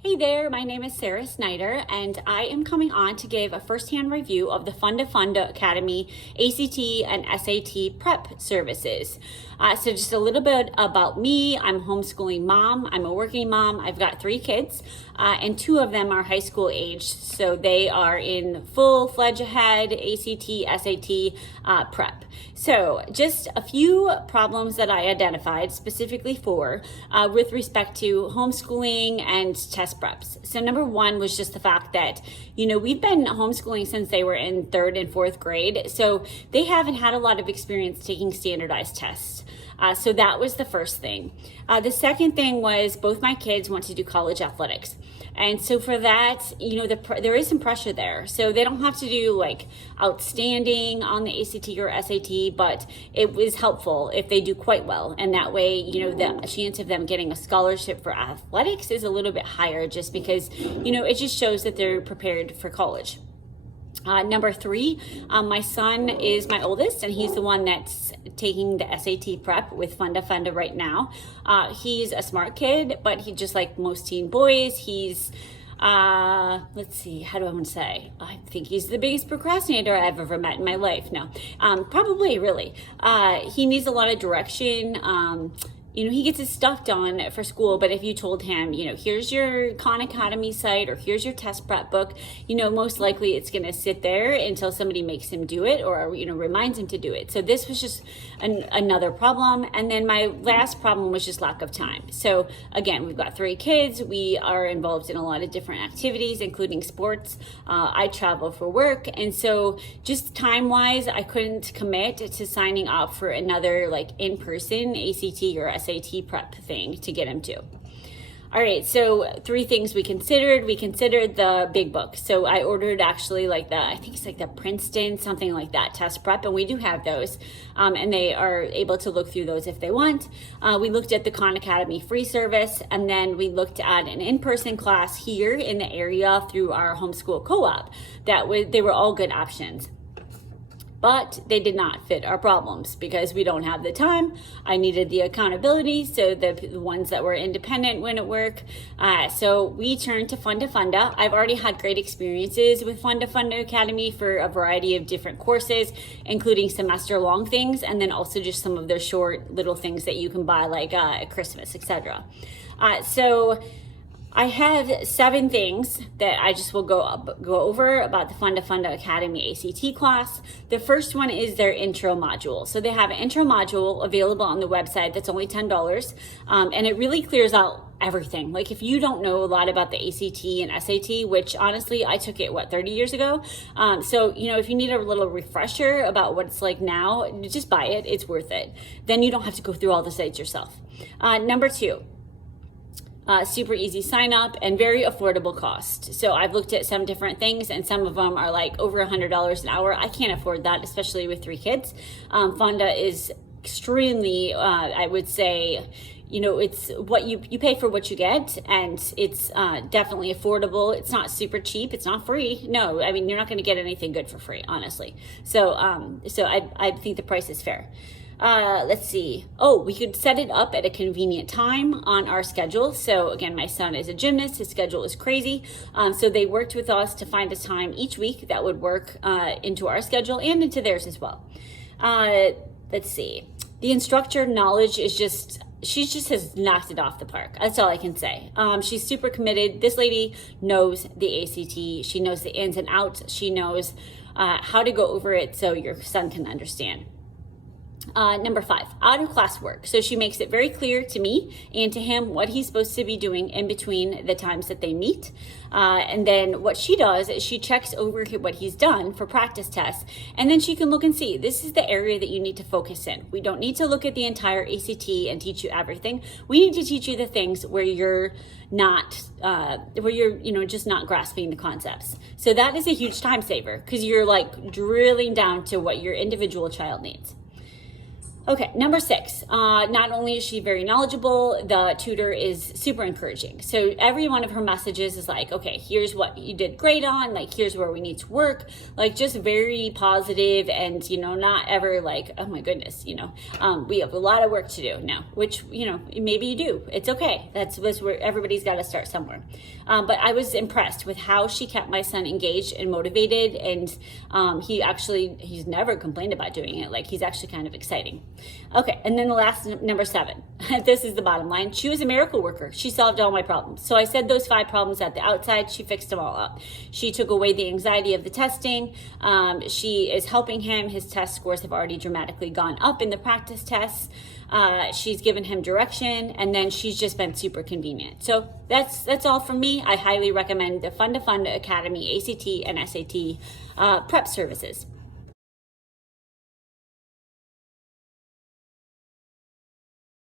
Hey there, my name is Sarah Snyder, and I am coming on to give a firsthand review of the FundaFunda Academy ACT and SAT prep services. So just a little bit about me. I'm a homeschooling mom. I'm a working mom. I've got 3 kids, and 2 of them are high school aged. So they are in full-fledged ahead ACT, SAT prep. So just a few problems that I identified specifically for with respect to homeschooling and test preps. So number 1 was just the fact that, we've been homeschooling since they were in 3rd and 4th grade. So they haven't had a lot of experience taking standardized tests. So that was the first thing. The second thing was both my kids want to do college athletics. And so for that, there is some pressure there. So they don't have to do like outstanding on the ACT or SAT, but it was helpful if they do quite well. And that way, the chance of them getting a scholarship for athletics is a little bit higher just because, it just shows that they're prepared for college. Number 3, my son is my oldest, and he's the one that's taking the SAT prep with FundaFunda right now. He's a smart kid, but he just like most teen boys, he's let's see, how do I want to say? I think he's the biggest procrastinator I've ever met in my life. No, probably really. He needs a lot of direction. He gets his stuff done for school, but if you told him, here's your Khan Academy site or here's your test prep book, most likely it's going to sit there until somebody makes him do it or, reminds him to do it. So this was just another problem. And then my last problem was just lack of time. So again, we've got 3 kids. We are involved in a lot of different activities, including sports. I travel for work. And so just time-wise, I couldn't commit to signing up for another like in-person ACT or SAT prep thing to get him to. All right, so 3 things we considered. We considered the big book. So I ordered actually I think it's like the Princeton, something like that, test prep, and we do have those. And they are able to look through those if they want. We looked at the Khan Academy free service, and then we looked at an in-person class here in the area through our homeschool co-op. They were all good options. But they did not fit our problems because we don't have the time. I needed the accountability, so the ones that were independent wouldn't work. So we turned to FundaFunda. I've already had great experiences with FundaFunda Academy for a variety of different courses, including semester-long things, and then also just some of their short little things that you can buy like at Christmas, etc. So I have 7 things that I just will go over about the FundaFunda Academy ACT class. The first one is their intro module. So they have an intro module available on the website that's only $10, and it really clears out everything. Like if you don't know a lot about the ACT and SAT, which honestly I took it 30 years ago. So if you need a little refresher about what it's like now, just buy it. It's worth it. Then you don't have to go through all the sites yourself. Number 2. Super easy sign up and very affordable cost. So I've looked at some different things and some of them are like over $100 an hour. I can't afford that, especially with 3 kids. Funda is extremely, I would say, it's what you pay for what you get, and it's definitely affordable. It's not super cheap. It's not free. No, I mean, you're not going to get anything good for free, honestly. So I think the price is fair. Let's see. Oh, we could set it up at a convenient time on our schedule. So again, my son is a gymnast. His schedule is crazy. So they worked with us to find a time each week that would work into our schedule and into theirs as well. Let's see. The instructor knowledge is she just has knocked it off the park. That's all I can say. She's super committed. This lady knows the ACT. She knows the ins and outs. She knows how to go over it so your son can understand. Number 5, out of class work. So she makes it very clear to me and to him what he's supposed to be doing in between the times that they meet. And then what she does is she checks over what he's done for practice tests. And then she can look and see, this is the area that you need to focus in. We don't need to look at the entire ACT and teach you everything. We need to teach you the things where you're not, just not grasping the concepts. So that is a huge time saver because you're like drilling down to what your individual child needs. Okay, number 6, not only is she very knowledgeable, the tutor is super encouraging. So every one of her messages is like, okay, here's what you did great on, like, here's where we need to work, like, just very positive and, not ever like, oh my goodness, we have a lot of work to do now, which, maybe you do. It's okay. That's where everybody's got to start somewhere. But I was impressed with how she kept my son engaged and motivated, and he's never complained about doing it. Like, he's actually kind of exciting. Okay, and then the last, number 7. This is the bottom line. She was a miracle worker. She solved all my problems. So I said those 5 problems at the outside. She fixed them all up. She took away the anxiety of the testing. She is helping him. His test scores have already dramatically gone up in the practice tests. She's given him direction, and then she's just been super convenient. So that's all from me. I highly recommend the FundaFunda Academy ACT and SAT prep services.